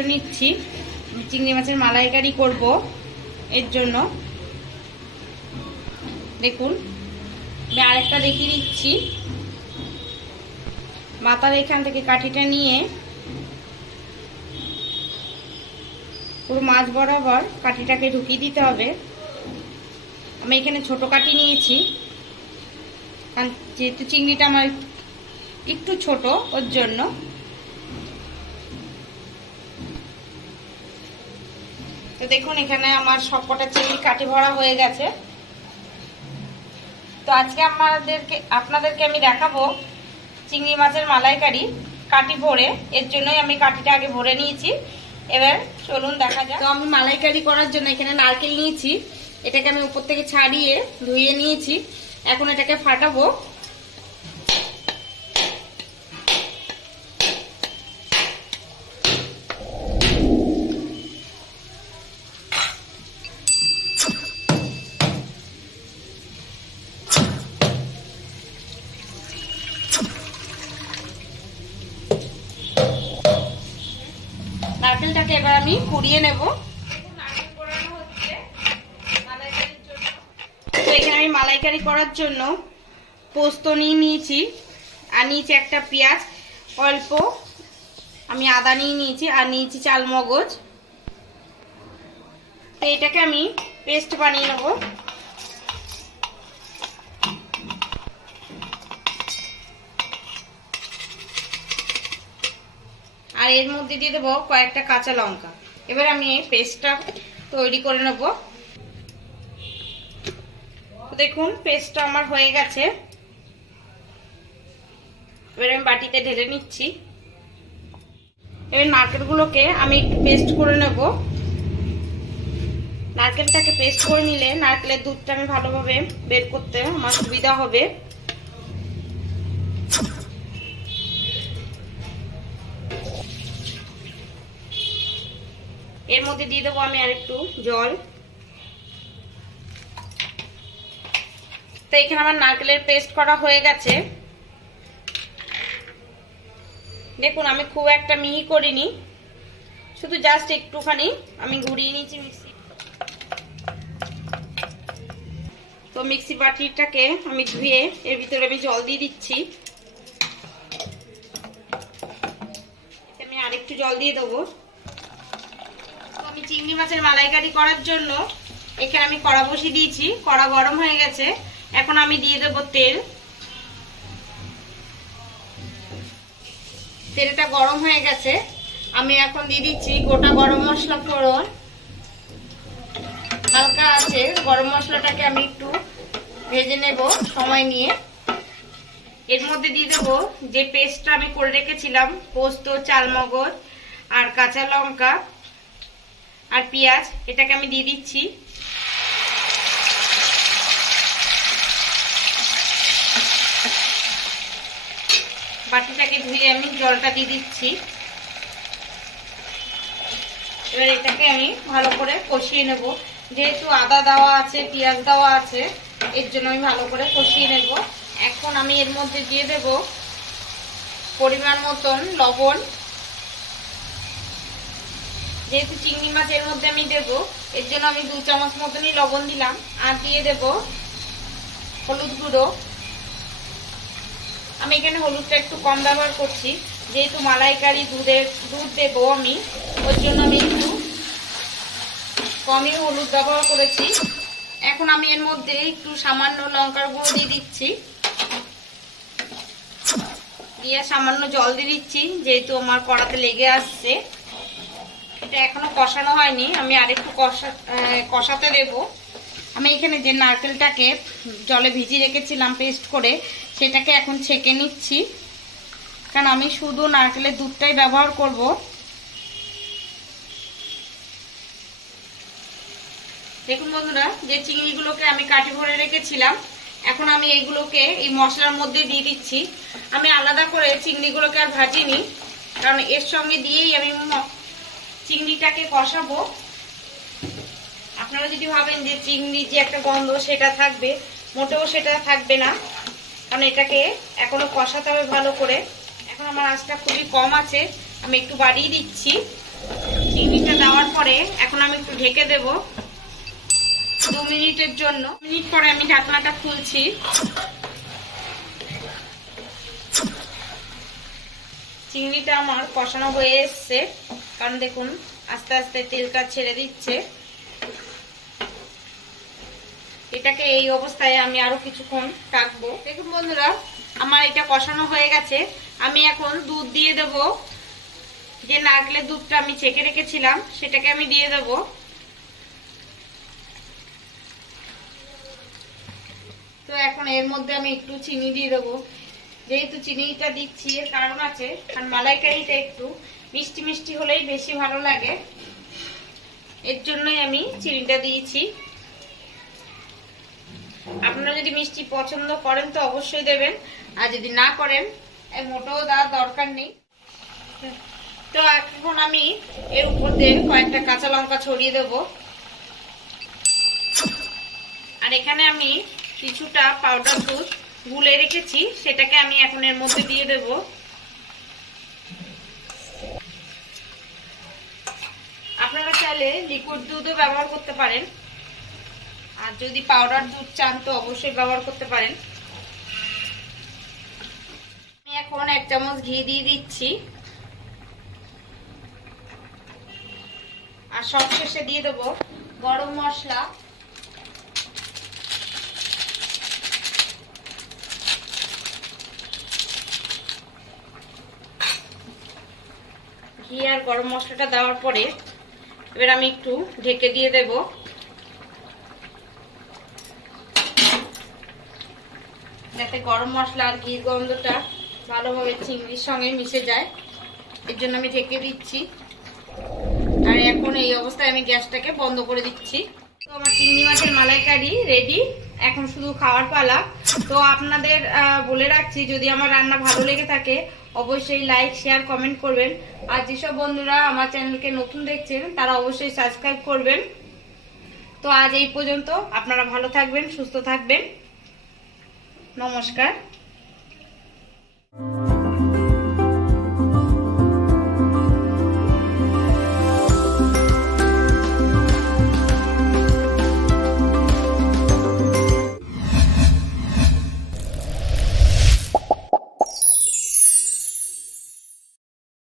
করে নিচ্ছি। চিংড়ি মাছের মালাইকারি করব, এর জন্য দেখুন আমি আরেকটা দেখিয়ে দিচ্ছি। মাথার এখান থেকে কাঠিটা নিয়ে পুরো মাছ বরাবর কাঠিটাকে ঢুকিয়ে দিতে হবে। আমি এখানে ছোট কাঠি নিয়েছি, কারণ যেহেতু চিংড়িটা আমার একটু ছোট, ওর জন্য। তো দেখুন এখানে আমার সবকটা চিংড়ি কাঠি ভরা হয়ে গেছে। তো আজকে আপনাদেরকে আমি দেখাবো চিংড়ি মাছের মালাইকারি কাঠি ভরে। এর জন্যই আমি কাঠিটা আগে ভরে নিয়েছি। এবার চলুন দেখা যাক। তো আমি মালাইকারি করার জন্য এখানে নারকেল নিয়েছি, এটাকে আমি উপর থেকে ছাড়িয়ে ধুয়ে নিয়েছি। এখন এটাকে ফাটাবো। নারকেলটাকে এবার আমি পুড়িয়ে নেব। তো এখানে আমি মালাইকারি করার জন্য পোস্ত নিয়েছি, আর নিয়েছি একটা পেঁয়াজ, অল্প আমি আদা নিয়েছি, আর নিয়েছি চাল মগজ। তো এটাকে আমি পেস্ট বানিয়ে নেব। আর এর মধ্যে দিয়ে দেবো কয়েকটা কাঁচা লঙ্কা। এবার আমি এই পেস্টটা তৈরি করে নেব। দেখুন পেস্টটা আমার হয়ে গেছে। এবার আমি বাটিতে ঢেলে নিচ্ছি। এবার নারকেলগুলোকে আমি একটু পেস্ট করে নেব। নারকেলটাকে পেস্ট করে নিলে নারকেলের দুধটা আমি ভালোভাবে বের করতে আমার সুবিধা হবে। এর মধ্যে দিয়ে দেবো আমি আর একটু জল। তো এখানে আমার নারকেলের পেস্ট করা হয়ে গেছে। দেখুন আমি খুব একটা মিহি করিনি, শুধু জাস্ট একটুখানি আমি ঘুরিয়ে নিয়েছি মিক্সি। তো মিক্সি বাটিটাকে আমি ধুয়ে এর ভিতরে আমি জল দিয়ে দিচ্ছি। আমি আরেকটু জল দিয়ে দেবো। আমি চিংড়ি মাছের মালাইকারি করার জন্য এখানে আমি কড়া বসিয়ে দিয়েছি। কড়া গরম হয়ে গেছে। এখন আমি দিয়ে দেব তেল। তেলটা গরম হয়ে গেছে। আমি এখন দিয়ে দিচ্ছি গোটা গরম মশলা ফোড়ন। হালকা আছে গরম মশলাটাকে আমি একটু ভেজে নেব সময় নিয়ে। এর মধ্যে দিয়ে দেব যে পেস্টটা আমি করে রেখেছিলাম, পোস্ত, চালমগজ আর কাঁচা লঙ্কা আর পেঁয়াজ, এটাকে আমি দিয়ে দিচ্ছি। বাটিটাকে ধুয়ে আমি জলটা দিয়ে দিচ্ছি। এবার এটাকে আমি ভালো করে কষিয়ে নেব। যেহেতু আদা দেওয়া আছে, পেঁয়াজ দেওয়া আছে, এর জন্য আমি ভালো করে কষিয়ে নেব। এখন আমি এর মধ্যে দিয়ে দেব পরিমাণ মতন লবণ। যেহেতু চিংড়ি মাছ এর মধ্যে আমি দেবো, এর জন্য আমি 2 চামচ মতনই লবণ দিলাম। আর দিয়ে দেব হলুদ গুঁড়ো। আমি এখানে হলুদটা একটু কম ব্যবহার করছি, যেহেতু মালাইকারি দুধ দেবো আমি, ওর জন্য আমি একটু কমই হলুদ ব্যবহার করেছি। এখন আমি এর মধ্যে একটু সামান্য লঙ্কার গুঁড়ো দিয়ে দিচ্ছি, দিয়ে সামান্য জল দিয়ে দিচ্ছি, যেহেতু আমার কড়াতে লেগে আসছে। এটা এখনো কষানো হয়নি, আমি আরেকটু কষাতে দেব। আমি এখানে যে নারকেলটাকে জলে ভিজিয়ে রেখেছিলাম পেস্ট করে, সেটাকে এখন ছেঁকে নিচ্ছি, কারণ আমি শুধু নারকেলের দুধটাই ব্যবহার করব। দেখুন বন্ধুরা, যে চিংড়িগুলোকে আমি কাটি ভরে রেখেছিলাম, এখন আমি এইগুলোকে এই মশলার মধ্যে দিয়ে দিচ্ছি। আমি আলাদা করে চিংড়িগুলোকে আর ভাজিনি, কারণ এর সঙ্গে দিয়েই আমি চিংড়িটাকে কষাবো। আপনারা যদি ভাবেন যে চিংড়ি যে একটা গন্ধ সেটা থাকবে, মোটেও সেটা থাকবে না, কারণ এটাকে এখনো কষাতে হবে ভালো করে। এখন আমার আঁচটা খুবই কম আছে, আমি একটু বাড়িয়ে দিচ্ছি। দেওয়ার পরে এখন আমি একটু ঢেকে দেব 2 মিনিটের জন্য। মিনিট পরে আমি ঢাকনাটা খুলছি। চিংড়িটা আমার কষানো হয়ে এসছে, কারণ দেখুন আস্তে আস্তে তেলটা ছেড়ে দিচ্ছে। এটাকে এই অবস্থায় আমি আরো কিছুক্ষণ রাখবো। দেখুন বন্ধুরা, আমার এটা কষানো হয়ে গেছে। আমি এখন দুধ দিয়ে দেব। যে নারকেলের দুধটা আমি ছেঁকে রেখেছিলাম সেটাকে আমি দিয়ে দেব। তো এখন এর মধ্যে আমি একটু চিনি দিয়ে দেবো। যেহেতু চিনিটা দিচ্ছি এর কারণ আছে, কারণ মালাইকারিটা একটু মিষ্টি মিষ্টি হলেই বেশি ভালো লাগে, এর জন্যই আমি চিনিটা দিয়েছি। আপনারা যদি মিষ্টি পছন্দ করেন তো অবশ্যই দেবেন, আর যদি না করেন মোটেও দেওয়ার দরকার নেই। তো এখন আমি এর উপর দিয়ে কয়েকটা কাঁচা লঙ্কা ছড়িয়ে দেব। আর এখানে আমি কিছুটা পাউডার দুধ গুলে রেখেছি, সেটাকে আমি এখন এর মধ্যে দিয়ে দেব। আপনারা চাইলে লিকুইড দুধও ব্যবহার করতে পারেন, আর যদি পাউডার দুধ চান তো অবশ্যই ব্যবহার করতে পারেন। আমি এখন 1 চামচ ঘি দিয়ে দিচ্ছি, আর সবশেষে দিয়ে দেব গরম মশলা। ঘি আর গরম মশলাটা দেওয়ার পরে এবার আমি একটু ঢেকে দিয়ে দেব, যাতে গরম মশলা আর ঘির গন্ধটা ভালোভাবে চিংড়ির সঙ্গে মিশে যায়। এর জন্য আমি ঢেকে দিচ্ছি। আর এখন এই অবস্থায় আমি গ্যাসটাকে বন্ধ করে দিচ্ছি। তো আমার চিংড়ি মাছের মালাইকারি রেডি, এখন শুধু খাওয়ার পালা। তো আপনাদের বলে রাখছি, যদি আমার রান্না ভালো লেগে থাকে অবশ্যই লাইক শেয়ার কমেন্ট করবেন। আর যেসব বন্ধুরা আমার চ্যানেলকে নতুন দেখছেন তারা অবশ্যই সাবস্ক্রাইব করবেন। তো আজ এই পর্যন্ত। আপনারা ভালো থাকবেন, সুস্থ থাকবেন। নমস্কার।